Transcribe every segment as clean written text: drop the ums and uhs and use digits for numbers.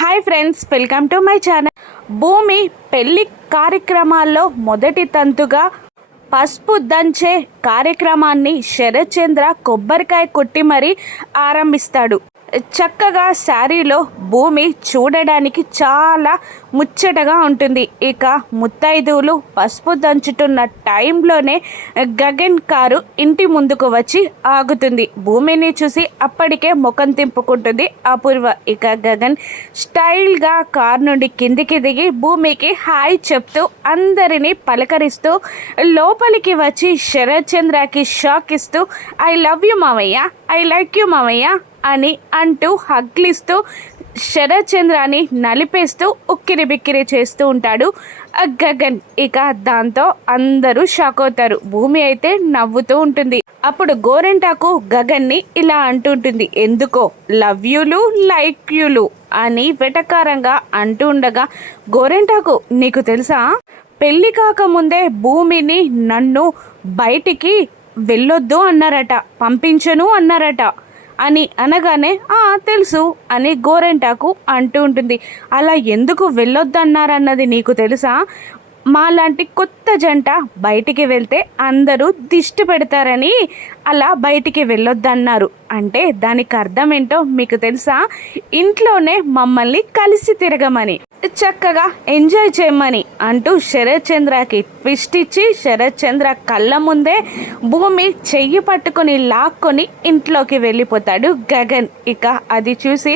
Hi friends, welcome to my channel. భూమి పెళ్లి కార్యక్రమాల్లో మొదటి తంతుగా పసుపు దంచే కార్యక్రమాన్ని శరత్ చంద్ర కొబ్బరికాయ కొట్టి మరీ ఆరంభిస్తాడు. చక్కగా శారీలో భూమి చూడడానికి చాలా ముచ్చటగా ఉంటుంది. ఇక ముత్తైదువులు పసుపు దంచుతున్న టైంలోనే గగన్ కారు ఇంటి ముందుకు వచ్చి ఆగుతుంది. భూమిని చూసి అప్పటికే ముఖం తిప్పుకుంటుంది అపూర్వ. ఇక గగన్ స్టైల్గా కారు నుండి కిందికి దిగి భూమికి హాయ్ చెప్తూ అందరినీ పలకరిస్తూ లోపలికి వచ్చి శరత్ చంద్రకి షాక్ ఇస్తూ ఐ లవ్ యూ మావయ్య, ఐ లైక్ యూ మావయ్య అని అంటూ హగ్లిస్తూ శరత్ చంద్రాని నలిపేస్తూ ఉక్కిరి బిక్కిరి చేస్తూ ఉంటాడు గగన్. ఇక దాంతో అందరూ షాక్ అవుతారు. భూమి అయితే నవ్వుతూ ఉంటుంది. అప్పుడు గోరెంటాకు గగన్ని ఇలా అంటుంటుంది, ఎందుకో లవ్ యూలు లైక్ యూలు అని వెటకారంగా అంటూ ఉండగా, గోరెంటాకు నీకు తెలుసా, పెళ్ళి కాకముందే భూమిని నన్ను బయటికి వెళ్ళొద్దు అన్నారట, పంపించను అన్నారట అని అనగానే తెలుసు అని గోరెంటాకు అంటూ ఉంటుంది. అలా ఎందుకు వెళ్ళొద్దన్నారన్నది నీకు తెలుసా? మాలాంటి కొత్త జంట బయటికి వెళ్తే అందరూ దిష్టి పెడతారని అలా బయటికి వెళ్ళొద్దన్నారు. అంటే దానికి అర్థం ఏంటో మీకు తెలుసా? ఇంట్లోనే మమ్మల్ని కలిసి తిరగమని, చక్కగా ఎంజాయ్ చేయమని అంటూ శరత్ చంద్రకి ట్విస్ట్ ఇచ్చి శరత్ చంద్ర కళ్ళ ముందే భూమి చెయ్యి పట్టుకొని లాక్కొని ఇంట్లోకి వెళ్ళిపోతాడు గగన్. ఇక అది చూసి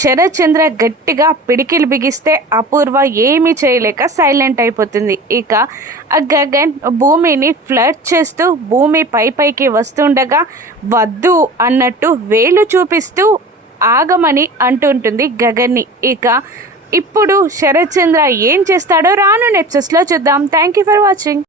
శరత్ చంద్ర గట్టిగా పిడికిలు బిగిస్తే అపూర్వ ఏమీ చేయలేక సైలెంట్ అయిపోతుంది. ఇక గగన్ భూమిని ఫ్లర్ట్ చేస్తూ భూమి పైకి వస్తుండగా వద్దు అన్నట్టు వేలు చూపిస్తూ ఆగమని అంటుంటుంది గగన్ని. ఇక ఇప్పుడు శరత్ చంద్ర ఏం చేస్తాడో రాను ఎపిసోడ్స్లో చూద్దాం. Thank you for watching.